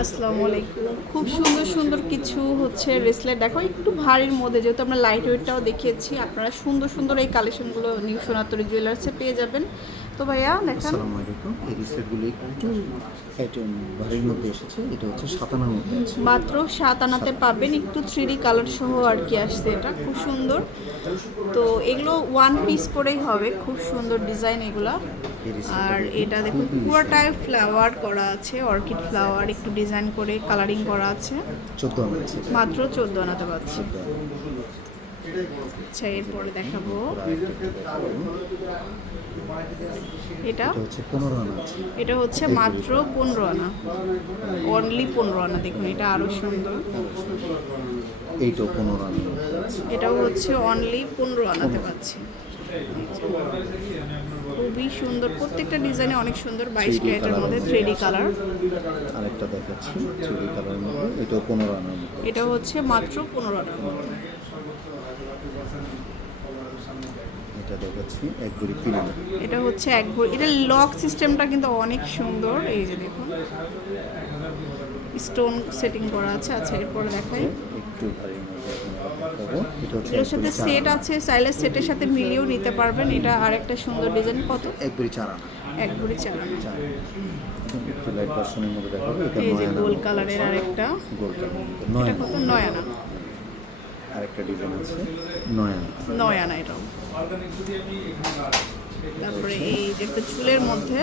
আসসালামু আলাইকুম। খুব সুন্দর সুন্দর কিছু হচ্ছে রেসলেট দেখো একটু ভারীর মধ্যে যেহেতু আমরা লাইট ওয়েটটাও দেখিয়েছি আপনারা সুন্দর সুন্দর এই কালেকশনগুলো নিউ সোনাতরি জুয়েলার্সে পেয়ে যাবেন। তো ভাইয়া দেখান। আসসালামু আলাইকুম। এই রিসেটগুলো একটু একটু ভারীর মধ্যে এসেছে। এটা হচ্ছে সাতানার মধ্যে মাত্র সাত আনাতে পাবেন একটু থ্রি কালার সহ আর কি আসছে এটা। খুব সুন্দর। তো এগুলো ওয়ান পিস করেই হবে। খুব সুন্দর ডিজাইন এগুলা। আর এটা দেখুন পুরোটায় ফ্লাওয়ার করা আছে অর্কিড ফ্লাওয়ার একটু ডিজাইন করে কালারিং করা আছে। মাত্র চোদ্দ আনাতে পারছি আচ্ছা এরপরে দেখাবো। এটা? এটা হচ্ছে পনেরো আনা এটা হচ্ছে মাত্র পনেরো আনা। অনলি পনেরো আনা দেখুন এটা আরও সুন্দর। এইটাও পনেরো আনা। এটাও হচ্ছে অনলি পনেরো আনাতে পাচ্ছি। খুবই সুন্দর প্রত্যেকটা ডিজাইনে অনেক সুন্দর বাইশ 3D ক্যারেটের মধ্যে মধ্যে থ্রি ডি আছে। কালার। আরেকটা দেখাচ্ছি থ্রি কালারের মধ্যে। এটাও পনেরো আনার এটা হচ্ছে মাত্র পনেরো আনার মধ্যে এটা দেখাচ্ছি এক ভরি তিন এটা হচ্ছে এক ভরি এটা লক সিস্টেমটা কিন্তু অনেক সুন্দর এই যে দেখুন। স্টোন সেটিং করা আছে আচ্ছা এরপরে দেখাই। একটু ভারীর মধ্যে এটা হচ্ছে এর সাথে সেট আছে সাইলের সেটের সাথে মিলিয়েও নিতে পারবেন। এটা আরেকটা সুন্দর ডিজাইন কত? এক ভরি চার আনা। এক ভরি চার আনা। একটু লাইট ভার্সনের মধ্যে দেখাবো এটা নয় আনা। গোল কালারের আরেকটা। Gold colour. নয় এটা আনা। কত নয় আনা। আরেকটা ডিজাইন আছে নয় আনা। নয় আনা এটাও। তারপরে এই যে একটা চুলের মধ্যে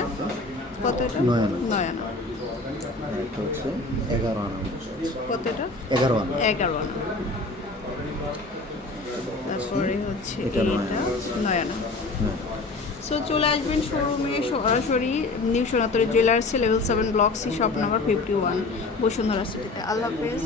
কত এটা? নয় আনা। নয় আনা। হচ্ছে এগারো এগারো আনা। এগারো আনা। তারপরে হচ্ছে এটা নয় আনা। হ্যাঁ। সো চলে আসবেন শোরুমে সরাসরি new Sonatari jewellers level seven block C shop number fifty one Bashundhara সিটিতে আল্লাহ হাফেজ।